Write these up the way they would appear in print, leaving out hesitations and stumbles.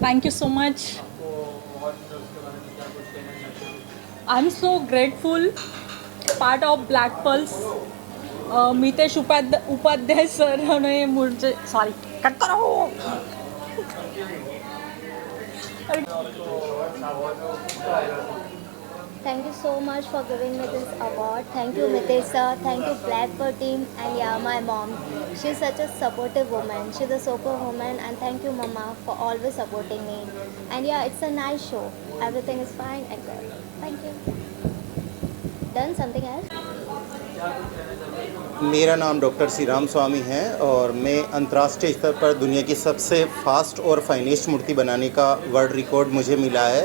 Thank you so much. I'm so grateful, part of Black Pulse. Mitesh Upadhyay sir ने मुझे sorry cut करो. Thank you so much for giving me this award. Thank you, Mitesh sir. Thank you, Blackbird team. And yeah, my mom. She's such a supportive woman. She's a superwoman. And thank you, Mama, for always supporting me. And yeah, it's a nice show. Everything is fine and good. Thank you. Done something else? मेरा नाम doctor Shri Ram स्वामी है और मैं अंतर्राष्ट्रीय स्तर पर दुनिया की सबसे फास्ट और फाइनेस्ट मूर्ति बनाने का वर्ल्ड रिकॉर्ड मुझे मिला है।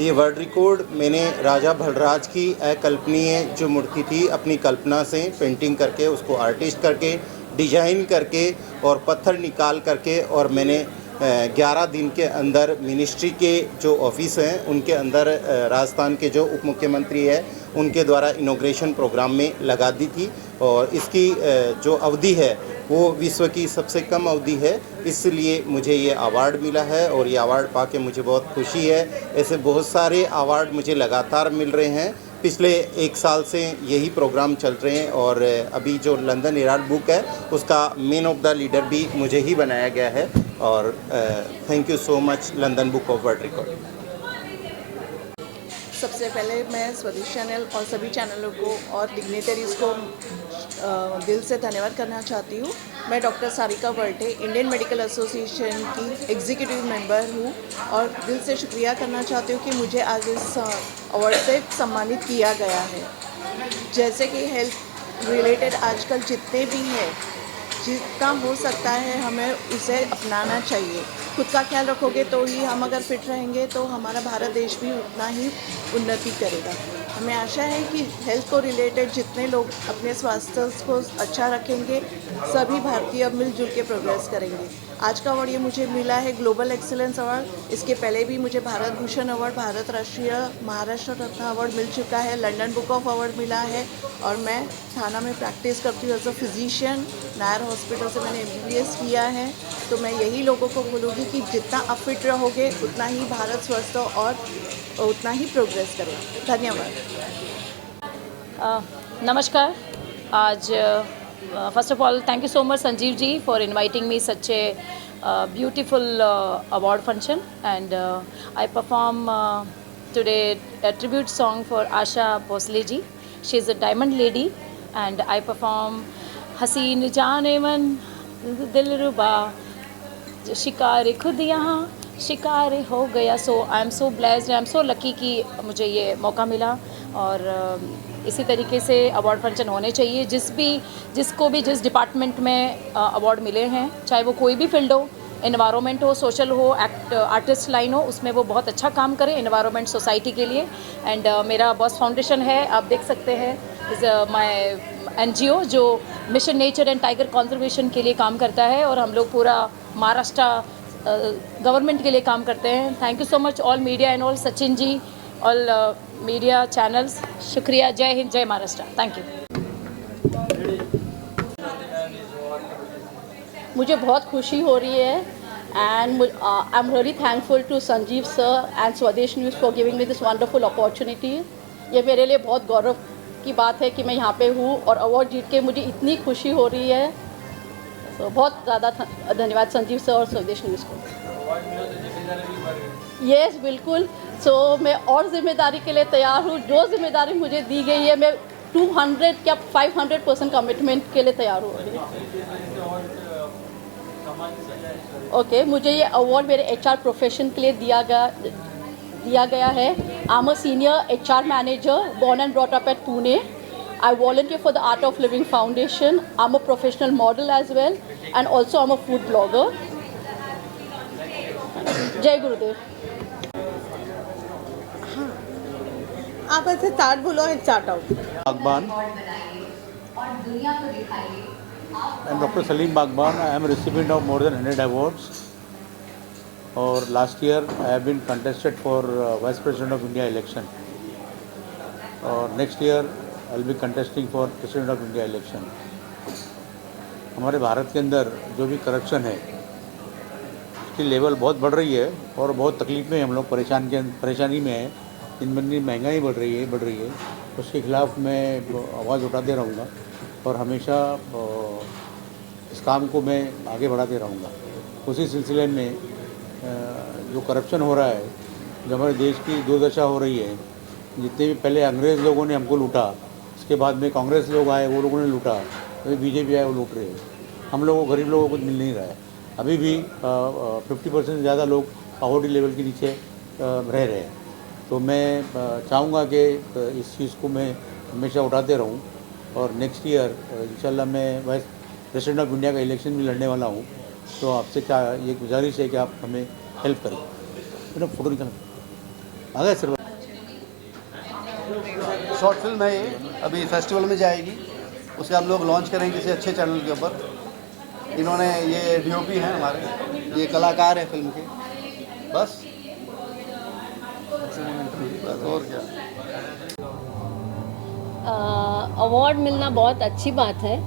ये वर्ल्ड रिकॉर्ड मैंने राजा भलराज की अकल्पनीय जो मूर्ति थी अपनी कल्पना से पेंटिंग करके उसको आर्टिस्ट करके डिजाइन करके और पत्थर निकाल करके और मैंने 11 दिन के अंदर मिनिस्ट्री के जो ऑफिस हैं उनके अंदर राजस्थान के जो उप मुख्यमंत्री है उनके द्वारा इनॉग्रेशन प्रोग्राम में लगा दी थी और इसकी जो अवधि है वो विश्व की सबसे कम अवधि है, इसलिए मुझे ये अवार्ड मिला है और ये अवार्ड पाके मुझे बहुत खुशी है। ऐसे बहुत सारे अवार्ड मुझे लगातार मिल रहे हैं, पिछले 1 साल से यही प्रोग्राम चल रहे हैं और अभी जो लंदन हेराल्ड बुक है उसका मैन ऑफ द लीडर भी मुझे ही बनाया गया है और thank you so much London book of world record. सबसे पहले मैं स्वदेश चैनल और सभी चैनलों को और डिग्नेटरीज़ को दिल से धन्यवाद करना चाहती हूँ। मैं doctor Sarika Barte Indian Medical Association की एग्जीक्यूटिव मेंबर हूँ और दिल से शुक्रिया करना चाहती हूँ कि मुझे आज इस अवार्ड से सम्मानित किया गया है। जैसे कि हेल्थ रिलेटेड आजकल जितने भी हैं, जितना हो सकता है हमें उसे अपनाना चाहिए। खुद का ख्याल रखोगे तो ही हम अगर फिट रहेंगे तो हमारा भारत देश भी उतना ही उन्नति करेगा। हमें आशा है कि हेल्थ को रिलेटेड जितने लोग अपने स्वास्थ्य को अच्छा रखेंगे सभी भारतीय मिलजुल के प्रोग्रेस करेंगे। आज का अवार्ड ये मुझे मिला है ग्लोबल एक्सीलेंस अवार्ड। इसके पहले भी मुझे भारत भूषण अवार्ड, भारत राष्ट्रीय महाराष्ट्र रत्न अवार्ड मिल चुका है, लंदन बुक ऑफ अवार्ड मिला है और मैं थाना में प्रैक्टिस करती हूँ as a physician. Nair hospital से मैंने MBBS किया है। तो मैं यही लोगों को बोलूँगी कि जितना आप फिट रहोगे उतना ही भारत स्वस्थ और उतना ही प्रोग्रेस करेगा। धन्यवाद। नमस्कार. आज first of all, thank you so much Sanjeev ji for inviting me such a beautiful award function, and I perform today a tribute song for Asha Bhosle ji. She is a diamond lady, and I perform हसीन जाने मन दिलरुबा शिकार खुद यहाँ शिकार हो गया. So I am so blessed, I am so lucky कि मुझे ये मौका मिला और इसी तरीके से अवार्ड फंक्शन होने चाहिए. जिसको भी जिस डिपार्टमेंट में अवार्ड मिले हैं, चाहे वो कोई भी फील्ड हो, एनवायरनमेंट हो, सोशल हो, आर्टिस्ट लाइन हो, उसमें वो बहुत अच्छा काम करें एनवायरनमेंट सोसाइटी के लिए. एंड मेरा बॉस फाउंडेशन है, आप देख सकते हैं, इज़ माय NGO जो mission nature and tiger conservation के लिए काम करता है और हम लोग पूरा महाराष्ट्र गवर्नमेंट के लिए काम करते हैं. Thank you so much all media and all Sachin ji, all media channels. शुक्रिया. जय हिंद, जय महाराष्ट्र. Thank you. मुझे बहुत खुशी हो रही है and I am really thankful to Sanjeev sir and Swadesh News for giving me this wonderful opportunity. ये मेरे लिए बहुत गौरव की बात है कि मैं यहाँ पे हूँ और अवार्ड जीत के मुझे इतनी खुशी हो रही है. तो बहुत ज़्यादा धन्यवाद संजीव सर और स्वदेश न्यूज़ को. यस बिल्कुल. सो मैं और जिम्मेदारी के लिए तैयार हूँ. जो जिम्मेदारी मुझे दी गई है मैं 200 या 500% कमिटमेंट के लिए तैयार हूँ. ओके, मुझे ये अवार्ड मेरे HR प्रोफेशन के लिए दिया गया है. I am a senior HR manager born and brought up at Pune. I volunteer for the Art of Living Foundation. I'm a professional model as well and also I'm a food blogger. जय गुरुदेव. आप ऐसे start बोलो है start out. बागबान. I'm Dr. Salim Baghban. I am a recipient of more than 100 awards. और last year I have been contested for Vice President of India election. और next year I will be contesting for President of India election. हमारे भारत के अंदर जो भी corruption है उसकी level बहुत बढ़ रही है और बहुत तकलीफ में हम लोग परेशानी में हैं। दिन ब दिन महंगाई बढ़ रही है। उसके खिलाफ मैं आवाज़ उठाते रहूँगा और हमेशा इस काम को मैं आगे बढ़ाते रहूँगा। उसी सिलसिले में जो करप्शन हो रहा है, जो हमारे देश की दुर्दशा हो रही है, जितने भी पहले अंग्रेज़ लोगों ने हमको लूटा, उसके बाद में कांग्रेस लोग आए, वो लोगों ने लूटा, अभी बीजेपी आए, वो लूट रहे हैं। हम लोगों को, गरीब लोगों को मिल नहीं रहा है। अभी भी 50% से ज़्यादा लोग पॉवर्टी लेवल के नीचे रह रहे हैं। तो मैं चाहूँगा कि इस चीज़ को मैं हमेशा उठाते रहूँ और नेक्स्ट ईयर इंशाल्लाह मैं वाइस प्रेसिडेंट ऑफ इंडिया का इलेक्शन भी लड़ने वाला हूँ। तो आपसे क्या ये गुजारिश है कि आप हमें हेल्प करें। मेरा फोटो निकाल आ गया सर। शॉर्ट फिल्म है ये, अभी फेस्टिवल में जाएगी, उसे हम लोग लॉन्च करेंगे किसी अच्छे चैनल के ऊपर। इन्होंने ये डीओपी हैं हमारे, ये कलाकार हैं फिल्म के, बस और क्या। अवार्ड मिलना बहुत अच्छी बात है।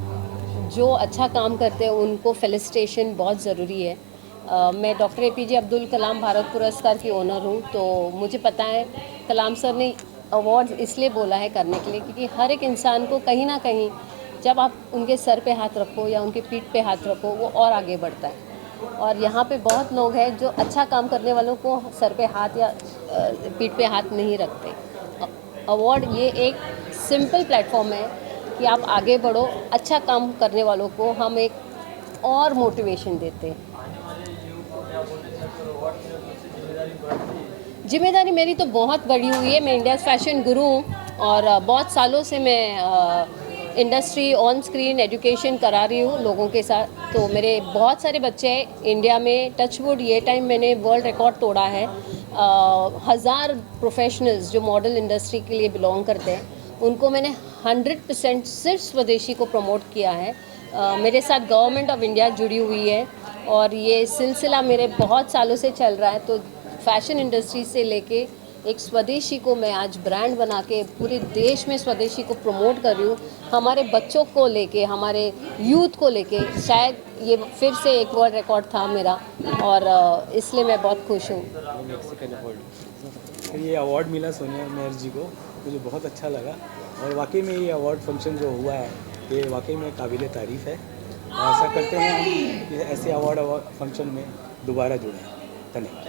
जो अच्छा काम करते हैं उनको फेलिसिटेशन बहुत ज़रूरी है। मैं डॉक्टर APJ अब्दुल कलाम भारत पुरस्कार की ओनर हूँ, तो मुझे पता है कलाम सर ने अवार्ड इसलिए बोला है करने के लिए क्योंकि हर एक इंसान को कहीं ना कहीं जब आप उनके सर पे हाथ रखो या उनके पीठ पे हाथ रखो, वो और आगे बढ़ता है। और यहाँ पे बहुत लोग हैं जो अच्छा काम करने वालों को सर पे हाथ या पीठ पे हाथ नहीं रखते। अवार्ड ये एक सिंपल प्लेटफॉर्म है कि आप आगे बढ़ो, अच्छा काम करने वालों को हम एक और मोटिवेशन देते हैं। जिम्मेदारी मेरी तो बहुत बड़ी हुई है। मैं इंडिया फैशन गुरु हूँ और बहुत सालों से मैं इंडस्ट्री ऑन स्क्रीन एजुकेशन करा रही हूँ लोगों के साथ। तो मेरे बहुत सारे बच्चे हैं इंडिया में। टचवुड ये टाइम मैंने वर्ल्ड रिकॉर्ड तोड़ा है। 1000 प्रोफेशनल्स जो मॉडल इंडस्ट्री के लिए बिलोंग करते हैं उनको मैंने 100% सिर्फ स्वदेशी को प्रमोट किया है। मेरे साथ गवर्नमेंट ऑफ इंडिया जुड़ी हुई है और ये सिलसिला मेरे बहुत सालों से चल रहा है। तो फैशन इंडस्ट्री से लेके एक स्वदेशी को मैं आज ब्रांड बना के पूरे देश में स्वदेशी को प्रमोट कर रही हूँ। हमारे बच्चों को लेके, हमारे यूथ को लेके, शायद ये फिर से एक वर्ल्ड रिकॉर्ड था मेरा और इसलिए मैं बहुत खुश हूँ। ये अवार्ड मिला सोनिया मेहर जी को, मुझे बहुत अच्छा लगा और वाकई में ये अवार्ड फंक्शन जो हुआ है ये वाकई में काबिल तारीफ़ है। आशा करते हैं हम कि ऐसे अवार्ड फंक्शन में दोबारा जुड़ें। धन्यवाद।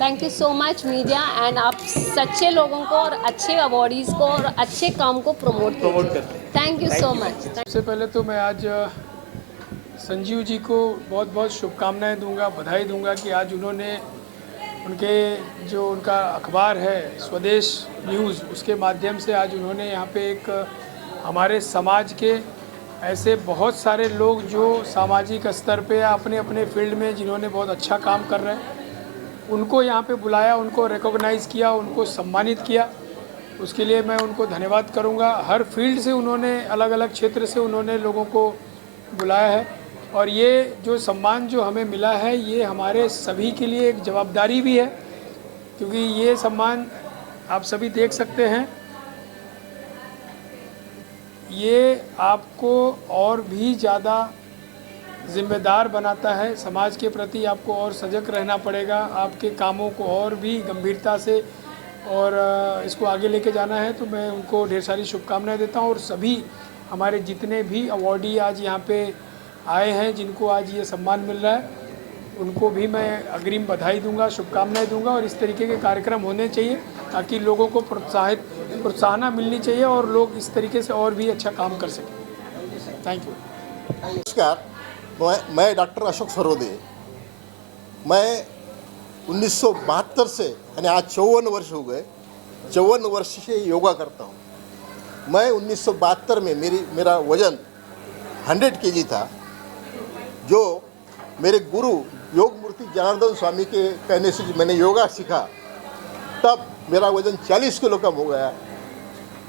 Thank you so much media and आप सच्चे लोगों को और अच्छे अवार्डीज़ को और अच्छे काम को प्रमोट करते हैं। Thank you so much. सबसे पहले तो मैं आज संजीव जी को बहुत बहुत शुभकामनाएं दूंगा, बधाई दूंगा कि आज उन्होंने उनका अखबार है स्वदेश न्यूज़, उसके माध्यम से आज उन्होंने यहाँ पे एक हमारे समाज के ऐसे बहुत सारे लोग जो सामाजिक स्तर पे या अपने अपने फील्ड में जिन्होंने बहुत अच्छा काम कर रहे हैं उनको यहाँ पे बुलाया, उनको रिकॉग्नाइज़ किया, उनको सम्मानित किया। उसके लिए मैं उनको धन्यवाद करूँगा। हर फील्ड से उन्होंने, अलग अलग क्षेत्र से उन्होंने लोगों को बुलाया है और ये जो सम्मान जो हमें मिला है ये हमारे सभी के लिए एक जवाबदारी भी है, क्योंकि ये सम्मान आप सभी देख सकते हैं, ये आपको और भी ज़्यादा जिम्मेदार बनाता है। समाज के प्रति आपको और सजग रहना पड़ेगा, आपके कामों को और भी गंभीरता से और इसको आगे लेके जाना है। तो मैं उनको ढेर सारी शुभकामनाएं देता हूँ और सभी हमारे जितने भी अवॉर्डी आज यहाँ पे आए हैं, जिनको आज ये सम्मान मिल रहा है, उनको भी मैं अग्रिम बधाई दूंगा, शुभकामनाएं दूंगा। और इस तरीके के कार्यक्रम होने चाहिए ताकि लोगों को प्रोत्साहन मिलनी चाहिए और लोग इस तरीके से और भी अच्छा काम कर सकें। Thank you. नमस्कार, मैं डॉक्टर अशोक सरोदे। मैं 1972 से यानी आज 54 वर्ष हो गए, 54 वर्ष से योगा करता हूँ। मैं 1972 में मेरा वज़न 100 kg था। जो मेरे गुरु योग मूर्ति जनार्दन स्वामी के कहने से मैंने योगा सीखा, तब मेरा वज़न 40 किलो कम हो गया,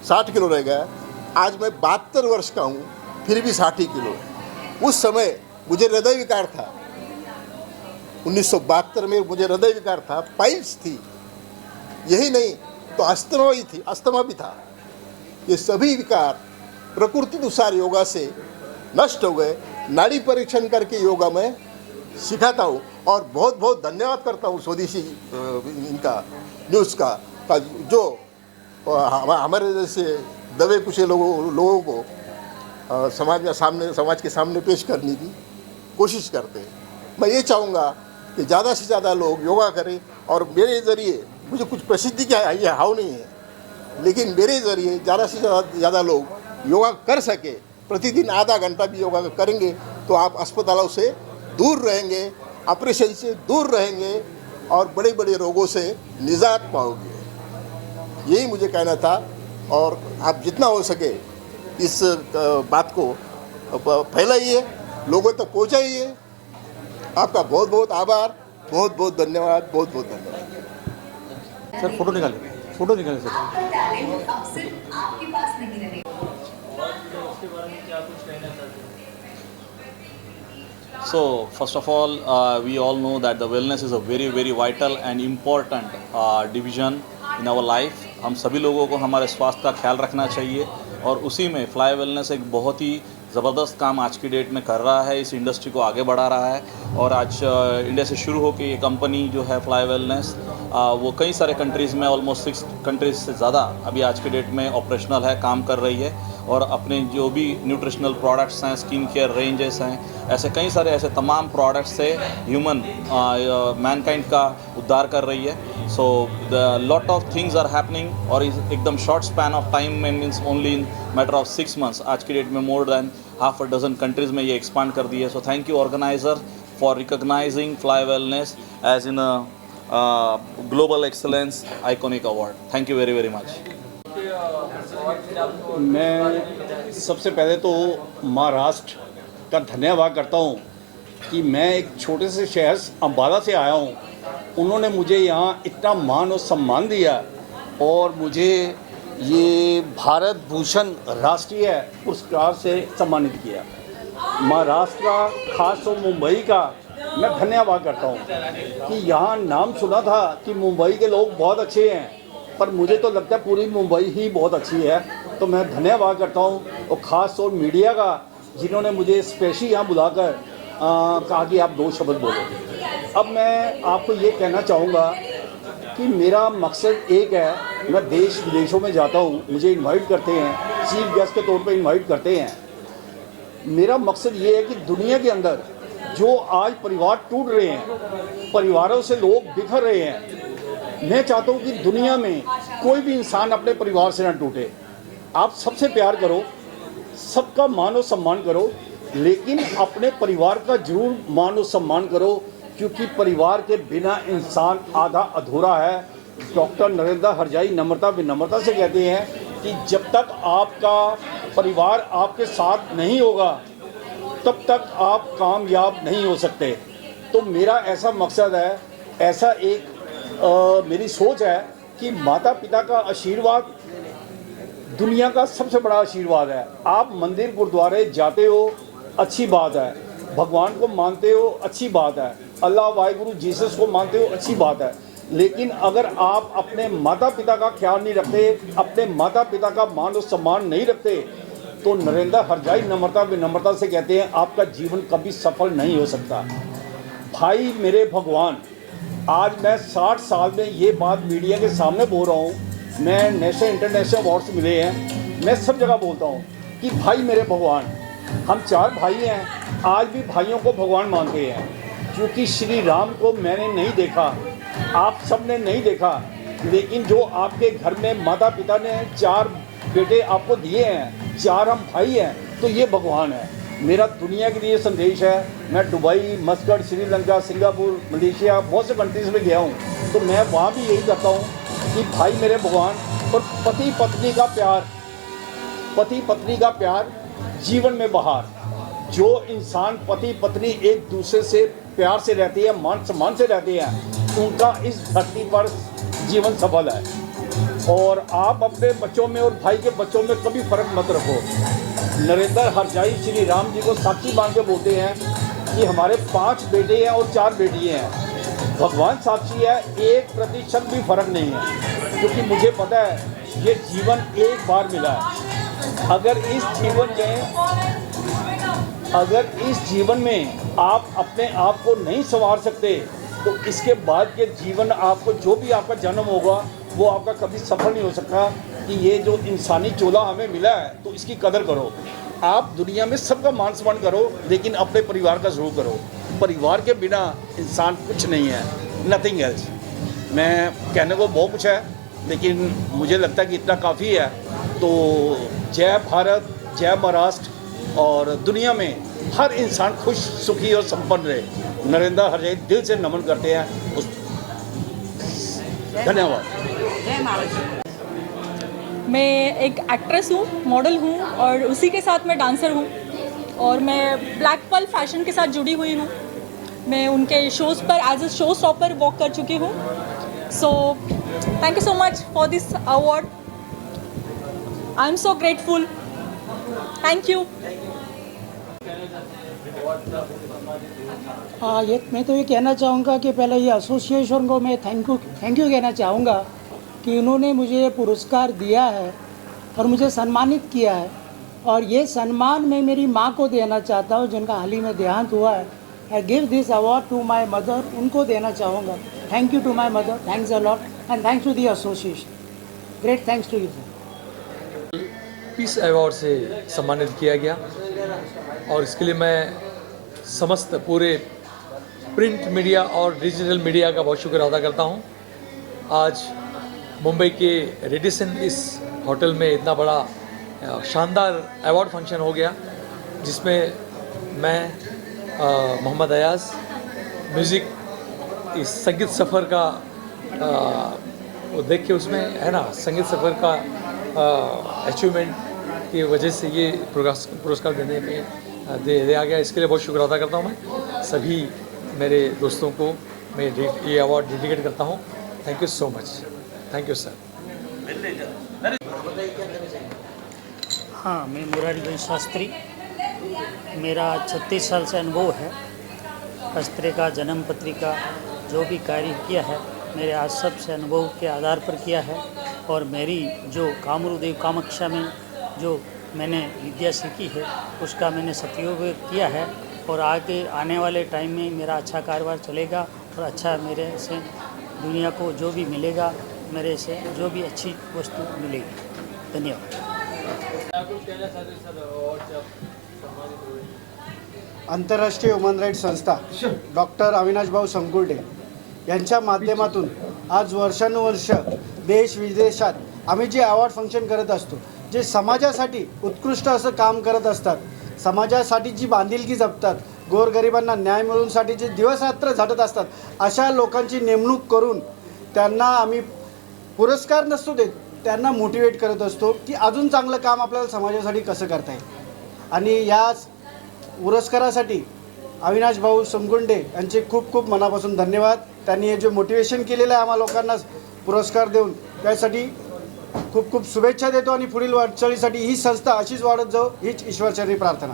60 किलो रह गया। आज मैं 72 वर्ष का हूँ, फिर भी 60 किलो। उस समय मुझे हृदय विकार था, 1972 में मुझे हृदय विकार था, पाइल्स थी, यही नहीं तो अस्थमा भी था। ये सभी विकार प्रकृति अनुसार योगा से नष्ट हो गए। नाड़ी परीक्षण करके योगा में सिखाता हूँ और बहुत बहुत धन्यवाद करता हूँ स्वदेशी इनका न्यूज़ का जो हमारे जैसे दबे कुचे लोगों को समाज के सामने पेश करने की कोशिश करते हैं। मैं ये चाहूँगा कि ज़्यादा से ज़्यादा लोग योगा करें और मेरे ज़रिए मुझे कुछ प्रसिद्धि का ये हाव नहीं है, लेकिन मेरे ज़रिए ज़्यादा से ज़्यादा लोग योगा कर सके। प्रतिदिन आधा घंटा भी योगा करेंगे तो आप अस्पतालों से दूर रहेंगे, ऑपरेशन से दूर रहेंगे और बड़े बड़े रोगों से निजात पाओगे। यही मुझे कहना था और आप जितना हो सके इस बात को फैलाइए, लोगों तक पहुंचाइए। आपका बहुत बहुत आभार, बहुत बहुत धन्यवाद, बहुत बहुत धन्यवाद। सर फोटो निकालें sir. So, first of all, we all know that the wellness is a very, very vital and important division in our life. हम सभी लोगों को हमारे स्वास्थ्य का ख्याल रखना चाहिए और उसी में फ्लाई वेलनेस एक बहुत ही ज़बरदस्त काम आज की डेट में कर रहा है, इस इंडस्ट्री को आगे बढ़ा रहा है। और आज इंडिया से शुरू होकर ये कंपनी जो है फ्लाई वेलनेस वो कई सारे कंट्रीज़ में ऑलमोस्ट 6 कंट्रीज़ से ज़्यादा अभी आज के डेट में ऑपरेशनल है, काम कर रही है और अपने जो भी न्यूट्रिशनल प्रोडक्ट्स हैं, स्किन केयर रेंजेस हैं, ऐसे कई सारे ऐसे तमाम प्रोडक्ट्स से ह्यूमन मैनकाइंड का उद्धार कर रही है। So the lot of things are happening और एकदम शॉर्ट स्पैन ऑफ टाइम में means only in matter of 6 months आज की डेट में more than half a dozen countries में ये एक्सपांड कर दी है। So thank you organiser for recognising fly wellness as in a global excellence iconic award. Thank you very very much. मैं सबसे पहले तो महाराष्ट्र का धन्यवाद करता हूँ कि मैं एक छोटे से शहर अम्बाला से आया हूँ। उन्होंने मुझे यहाँ इतना मान और सम्मान दिया और मुझे ये भारत भूषण राष्ट्रीय पुरस्कार से सम्मानित किया। महाराष्ट्र का खास तौर मुंबई का मैं धन्यवाद करता हूँ कि यहाँ नाम सुना था कि मुंबई के लोग बहुत अच्छे हैं, पर मुझे तो लगता है पूरी मुंबई ही बहुत अच्छी है। तो मैं धन्यवाद करता हूँ और ख़ास तौर मीडिया का, जिन्होंने मुझे स्पेशली यहाँ बुलाकर कहा कि आप 2 शब्द बोलो। अब मैं आपको ये कहना चाहूँगा कि मेरा मकसद एक है, मैं देश विदेशों में जाता हूँ, मुझे इनवाइट करते हैं, चीफ गेस्ट के तौर पे इनवाइट करते हैं। मेरा मकसद ये है कि दुनिया के अंदर जो आज परिवार टूट रहे हैं, परिवारों से लोग बिखर रहे हैं, मैं चाहता हूँ कि दुनिया में कोई भी इंसान अपने परिवार से ना टूटे। आप सबसे प्यार करो, सबका मान और सम्मान करो, लेकिन अपने परिवार का जरूर मान और सम्मान करो, क्योंकि परिवार के बिना इंसान आधा अधूरा है। डॉक्टर नरेंद्र हरजाई नम्रता विनम्रता से कहते हैं कि जब तक आपका परिवार आपके साथ नहीं होगा तब तक आप कामयाब नहीं हो सकते। तो मेरा ऐसा मकसद है, ऐसा एक मेरी सोच है कि माता पिता का आशीर्वाद दुनिया का सबसे बड़ा आशीर्वाद है। आप मंदिर गुरुद्वारे जाते हो, अच्छी बात है, भगवान को मानते हो, अच्छी बात है, अल्लाह वाहिगुरु जीसस को मानते हो, अच्छी बात है, लेकिन अगर आप अपने माता पिता का ख्याल नहीं रखते, अपने माता पिता का मान और सम्मान नहीं रखते, तो नरेंद्र हरजाई नम्रता विनम्रता से कहते हैं आपका जीवन कभी सफल नहीं हो सकता। भाई मेरे भगवान, आज मैं 60 साल में ये बात मीडिया के सामने बोल रहा हूँ। मैं नेशनल इंटरनेशनल अवार्ड्स मिले हैं, मैं सब जगह बोलता हूँ कि भाई मेरे भगवान, हम 4 भाई हैं, आज भी भाइयों को भगवान मानते हैं, क्योंकि श्री राम को मैंने नहीं देखा, आप सब ने नहीं देखा, लेकिन जो आपके घर में माता पिता ने 4 बेटे आपको दिए हैं, 4 हम भाई हैं, तो ये भगवान है। मेरा दुनिया के लिए संदेश है, मैं Dubai, Muscat, Sri Lanka, Singapore, Malaysia, बहुत से कंट्रीज़ में गया हूँ, तो मैं वहाँ भी यही करता हूँ कि भाई मेरे भगवान, और पति पत्नी का प्यार जीवन में बहार। जो इंसान पति पत्नी एक दूसरे से प्यार से रहते हैं, मान सम्मान से रहते हैं, उनका इस धरती पर जीवन सफल है। और आप अपने बच्चों में और भाई के बच्चों में कभी फ़र्क मत रखो। नरेंद्र हरजाई श्री राम जी को साक्षी मान के बोलते हैं कि हमारे 5 बेटे हैं और 4 बेटियाँ हैं। भगवान साक्षी है, 1% भी फर्क नहीं है, क्योंकि मुझे पता है ये जीवन एक बार मिला है। अगर इस जीवन में आप अपने आप को नहीं संवार सकते तो इसके बाद के जीवन आपको जो भी आपका जन्म होगा वो आपका कभी सफल नहीं हो सकता। कि ये जो इंसानी चोला हमें मिला है तो इसकी कदर करो। आप दुनिया में सबका मान सम्मान करो लेकिन अपने परिवार का ज़रूर करो। परिवार के बिना इंसान कुछ नहीं है, नथिंग एल्स। मैं कहने को बहुत कुछ है लेकिन मुझे लगता है कि इतना काफ़ी है। तो जय भारत, जय महाराष्ट्र और दुनिया में हर इंसान खुश, सुखी और संपन्न रहे। नरेंद्र हृदय दिल से नमन करते हैं उस धन्यवाद। मैं एक एक्ट्रेस हूँ, मॉडल हूँ और उसी के साथ मैं डांसर हूँ और मैं ब्लैक पर्ल फैशन के साथ जुड़ी हुई हूँ। मैं उनके शोज़ पर as a show stopper walk कर चुकी हूँ। So thank you so much for this award. I am so grateful. Thank you. मैं तो ये कहना चाहूँगा कि पहले ये एसोसिएशन को मैं थैंक यू कहना चाहूँगा कि उन्होंने मुझे ये पुरस्कार दिया है और मुझे सम्मानित किया है। और ये सम्मान मैं मेरी माँ को देना चाहता हूँ जिनका हाल ही में देहांत हुआ है। I give this award to my mother, उनको देना चाहूँगा। Thank you to my mother, thanks a lot and thanks to the association. Great thanks to you sir. Peace award से सम्मानित किया गया और इसके लिए मैं समस्त पूरे प्रिंट मीडिया और डिजिटल मीडिया का बहुत शुक्र अदा करता हूँ। आज मुंबई के रेडिसन इस होटल में इतना बड़ा शानदार अवार्ड फंक्शन हो गया जिसमें मैं मोहम्मद अयाज म्यूज़िक इस संगीत सफ़र का वो देख के उसमें है ना, संगीत सफ़र का अचीवमेंट की वजह से ये पुरस्कार देने पे दिया गया। इसके लिए बहुत शुक्र अदा करता हूँ। मैं सभी मेरे दोस्तों को मैं ये अवार्ड डेडिकेट करता हूँ। Thank you so much. Thank you sir. हाँ, मैं मुरारीगंज शास्त्री। मेरा 36 साल से अनुभव है। पत्रिका, जन्म पत्रिका जो भी कार्य किया है मेरे आज सबसे अनुभव के आधार पर किया है। और मेरी जो कामरूदेव कामाख्या में जो मैंने विद्या सीखी है उसका मैंने सदुपयोग किया है और आगे आने वाले टाइम में मेरा अच्छा कारोबार चलेगा और अच्छा मेरे से दुनिया को जो भी मिलेगा, मेरे से जो भी अच्छी वस्तु मिलेगी। धन्यवाद। आंतरराष्ट्रीय ह्युमन राईट्स संस्था डॉक्टर अविनाश भाऊ संकुर्डे यांच्या माध्यमातून आज वर्षानुवर्ष देश विदेशात आम्ही जे अवॉर्ड फंक्शन करत असतो, जे समाजासाठी उत्कृष्ट असं काम करत असतात, समाजासाठी जी बांधिलकी जपतात, गोरगरिबांना न्याय मिळवण्यासाठी जे दिवसरात्र झटत असतात, अशा लोकांची नेमणूक करून त्यांना आम्ही पुरस्कार नसतो देत, त्यांना मोटिवेट करत असतो की अजून चांगलं काम आपल्याला समाजासाठी कसं करता येईल। आणि या पुरस्कारासाठी अविनाश भाऊ संकुंडे यांचे खूप खूप मनापासून धन्यवाद। त्यांनी हे जे मोटिवेशन केलेलं आहे आम्हा लोकांना पुरस्कार देऊन, त्यासाठी खूप खूप शुभेच्छा देतो आणि पुढील वाटचालीसाठी ही संस्था अशीच वाढत जाओ हीच ईश्वरचरणी प्रार्थना।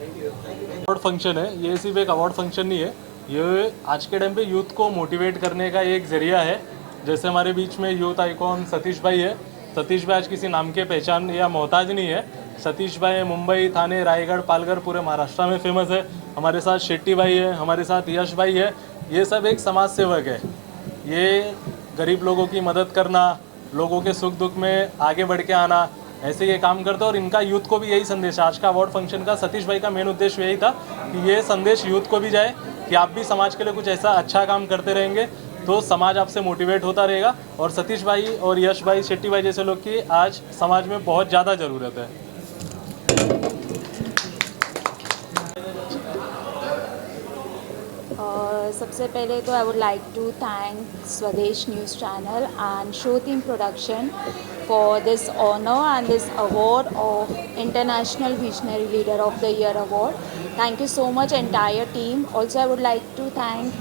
अवार्ड फंक्शन है, ये सिर्फ एक अवार्ड फंक्शन नहीं है, ये आज के टाइम पे यूथ को मोटिवेट करने का एक ज़रिया है। जैसे हमारे बीच में यूथ आइकॉन सतीश भाई है। सतीश भाई आज किसी नाम के पहचान या मोहताज नहीं है। सतीश भाई मुंबई, थाने, रायगढ़, पालघर पूरे महाराष्ट्र में फेमस है। हमारे साथ शेट्टी भाई है, हमारे साथ यश भाई है। ये सब एक समाज सेवक है। ये गरीब लोगों की मदद करना, लोगों के सुख दुख में आगे बढ़ के आना, ऐसे ये काम करते हैं। और इनका यूथ को भी यही संदेश है। आज का अवार्ड फंक्शन का सतीश भाई का मेन उद्देश्य यही था कि ये संदेश यूथ को भी जाए कि आप भी समाज के लिए कुछ ऐसा अच्छा काम करते रहेंगे तो समाज आपसे मोटिवेट होता रहेगा। और सतीश भाई और यश भाई, शेट्टी भाई जैसे लोग की आज समाज में बहुत ज़्यादा ज़रूरत है। सबसे पहले तो I would like to thank Swadesh News channel and show team production for this honor and this award of International Visionary Leader of the Year award. Thank you so much entire team. Also I would like to thank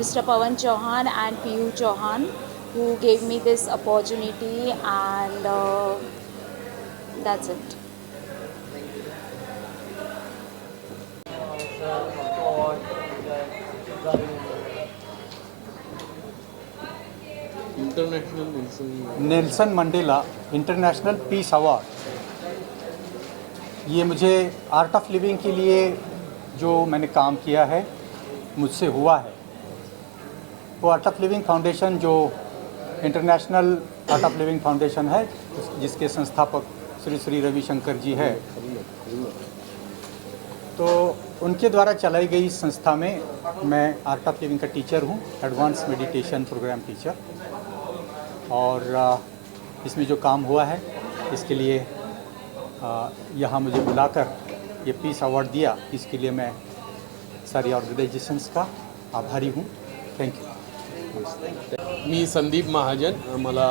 Mr. Pawan Chauhan and Piyu Chauhan who gave me this opportunity and that's it. Nelson Mandela international peace award, ये मुझे art of living के लिए जो मैंने काम किया है, मुझसे हुआ है, वो आर्ट ऑफ लिविंग फाउंडेशन जो international art of Living foundation है, जिसके संस्थापक श्री श्री रविशंकर जी है, तो उनके द्वारा चलाई गई इस संस्था में मैं आर्ट ऑफ लिविंग का टीचर हूँ, एडवांस मेडिटेशन प्रोग्राम टीचर। और इसमें जो काम हुआ है इसके लिए यहाँ मुझे बुलाकर ये पीस अवार्ड दिया, इसके लिए मैं सारी ऑर्गेनाइजेशंस का आभारी हूँ। Thank you. मी संदीप महाजन, मला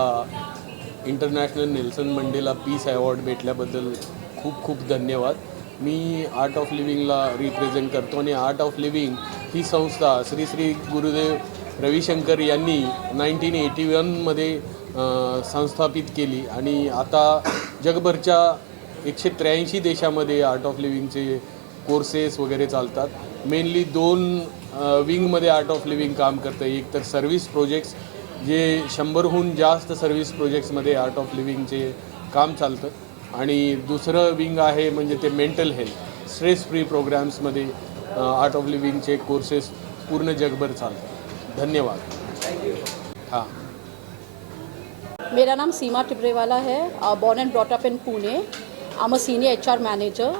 International Nelson Mandela Peace Award भेटल्याबद्दल खूप खूप धन्यवाद। मी आर्ट ऑफ लिव्हिंगला रिप्रेझेंट करतो आणि आर्ट ऑफ लिव्हिंग ही संस्था श्री श्री गुरुदेव रविशंकर यांनी 1981मध्ये संस्थापित केली आणि आता जगभरच्या 183 देशामध्ये आर्ट ऑफ लिव्हिंगचे कोर्सेस वगैरे चालतात। मेनली 2 विंगमध्ये आर्ट ऑफ लिव्हिंग काम करतं। एक तर सर्व्हिस प्रोजेक्ट्स, जे 100हून जास्त सर्व्हिस प्रोजेक्ट्समध्ये आर्ट ऑफ लिव्हिंगचे काम चालतं आणि दुसरं विंग आहे म्हणजे ते मेंटल हेल्थ स्ट्रेस फ्री प्रोग्राम्समध्ये आर्ट ऑफ लिव्हिंगचे कोर्सेस पूर्ण जगभर चालतात। धन्यवाद। हाँ, मेरा नाम सीमा टिबरेवाला है, born and brought up in Pune. I am a senior HR manager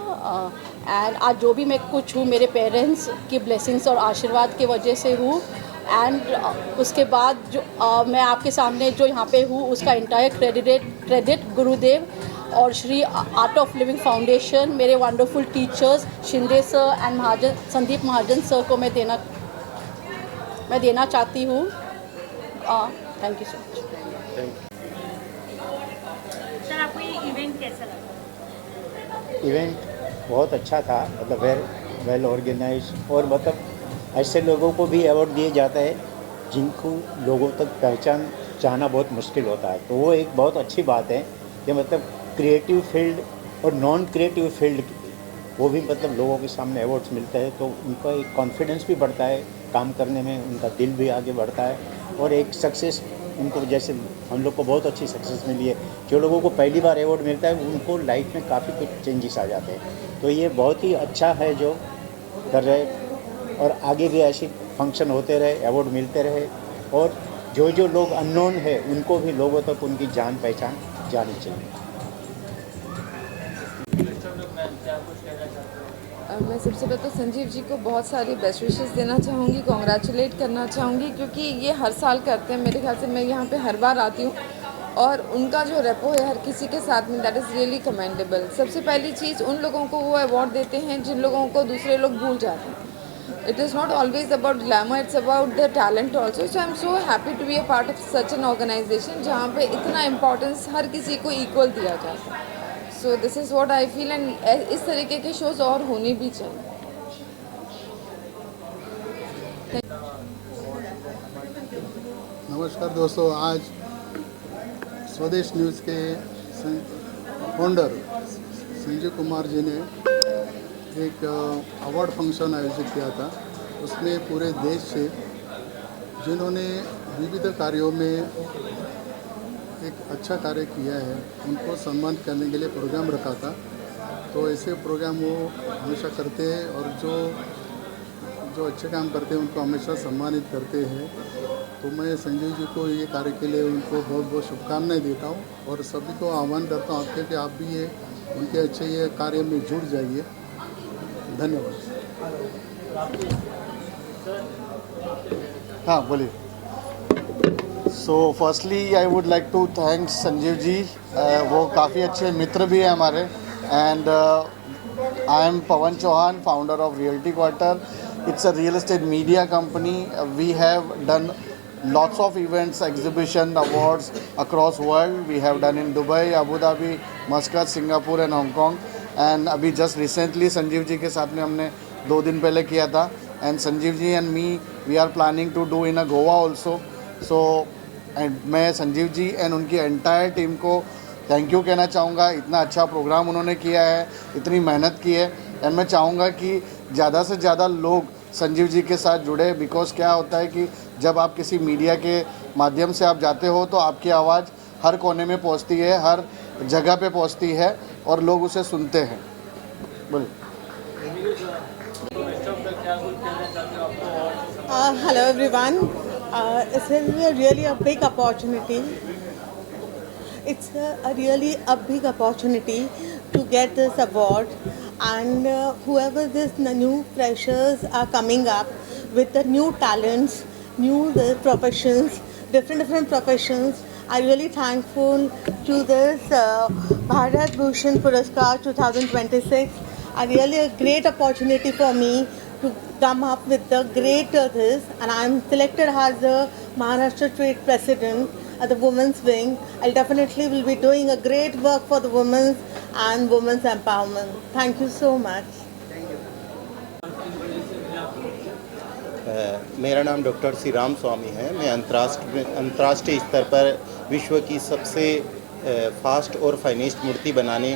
and आज जो भी मैं कुछ हूँ मेरे पेरेंट्स की ब्लेसिंग्स और आशीर्वाद की वजह से हूँ। एंड उसके बाद जो मैं आपके सामने जो यहाँ पे हूँ उसका इंटायर क्रेडिट गुरुदेव और Shri Art of Living Foundation, मेरे wonderful teachers Shinde sir and Sandeep Mahajan sir को मैं देना चाहती हूँ। Thank you so much. Sir, आपको ये इवेंट कैसा लगा? इवेंट बहुत अच्छा था, मतलब वेल ऑर्गेनाइज, और मतलब ऐसे लोगों को भी अवार्ड दिए जाता है जिनको लोगों तक पहचान जाना बहुत मुश्किल होता है। तो वो एक बहुत अच्छी बात है कि मतलब क्रिएटिव फील्ड और नॉन क्रिएटिव फील्ड वो भी मतलब लोगों के सामने अवार्ड्स मिलते हैं, तो उनका एक कॉन्फिडेंस भी बढ़ता है काम करने में, उनका दिल भी आगे बढ़ता है और एक सक्सेस उनको, जैसे हम लोग को बहुत अच्छी सक्सेस मिली है। जो लोगों को पहली बार अवार्ड मिलता है उनको लाइफ में काफ़ी कुछ चेंजेस आ जाते हैं। तो ये बहुत ही अच्छा है जो कर रहे, और आगे भी ऐसी फंक्शन होते रहे, अवार्ड मिलते रहे, और जो लोग अननोन है उनको भी लोगों तक उनकी जान पहचान जानी चाहिए। मैं सबसे पहले तो संजीव जी को बहुत सारी बेस्ट विशेस देना चाहूँगी, कॉन्ग्रेचुलेट करना चाहूँगी, क्योंकि ये हर साल करते हैं। मेरे ख्याल से मैं यहाँ पे हर बार आती हूँ और उनका जो रेपो है हर किसी के साथ में, दैट इज़ रियली कमेंडेबल। सबसे पहली चीज़, उन लोगों को वो अवार्ड देते हैं जिन लोगों को दूसरे लोग भूल जाते हैं। It is not always about glamour, it's about the talent also. So I am so happy to be a part of such an organisation जहाँ पे इतना इम्पोर्टेंस हर किसी को इक्वल दिया जाता है। So this is what I feel, and इस तरीके के शोज़ और होने भी चाहिए। नमस्कार दोस्तों, आज स्वदेश न्यूज़ के फाउंडर संजीव कुमार जी ने एक अवार्ड फंक्शन आयोजित किया था। उसमें पूरे देश से जिन्होंने विविध कार्यों में एक अच्छा कार्य किया है उनको सम्मानित करने के लिए प्रोग्राम रखा था। तो ऐसे प्रोग्राम वो हमेशा करते हैं और जो अच्छे काम करते हैं उनको हमेशा सम्मानित करते हैं। तो मैं संजीव जी को ये कार्य के लिए उनको बहुत बहुत शुभकामनाएं देता हूँ और सभी को आह्वान करता हूँ आपके कि आप भी ये उनके अच्छे ये कार्य में जुड़ जाइए। धन्यवाद। हाँ बोलिए। So firstly I would like to thank Sanjeev ji, वो काफ़ी अच्छे मित्र भी हैं हमारे। And I am Pawan Chauhan, founder of Realty Quarter. It's a real estate media company. We have done lots of events, exhibition, awards across world. We have done in Dubai, Abu Dhabi, Muscat, Singapore and Hong Kong. And अभी just recently Sanjeev ji के साथ में हमने 2 दिन पहले किया था। And Sanjeev ji and me, we are planning to do in a Goa also. So and मैं संजीव जी and उनकी entire team को थैंक यू कहना चाहूँगा। इतना अच्छा प्रोग्राम उन्होंने किया है, इतनी मेहनत की है। एंड मैं चाहूँगा कि ज़्यादा से ज़्यादा लोग संजीव जी के साथ जुड़े, बिकॉज क्या होता है कि जब आप किसी मीडिया के माध्यम से आप जाते हो तो आपकी आवाज़ हर कोने में पहुंचती है, हर जगह पे पहुंचती है और लोग उसे सुनते हैं। बोलिए। Hello everyone. It's really a big opportunity. It's really a big opportunity to get this award, and whoever this new freshers are coming up with the new talents, new professions, different professions. I'm really thankful to this Bharat Bhushan Puraskar 2026. Really a great opportunity for me to come up with the great this, and I'm selected as the Maharashtra Trade President at the Women's Wing. I definitely will be doing a great work for the women and women's empowerment. Thank you so much. मेरा नाम doctor Shri Ram स्वामी है। मैं अंतर्राष्ट्रीय स्तर पर विश्व की सबसे फास्ट और फाइनेस्ट मूर्ति बनाने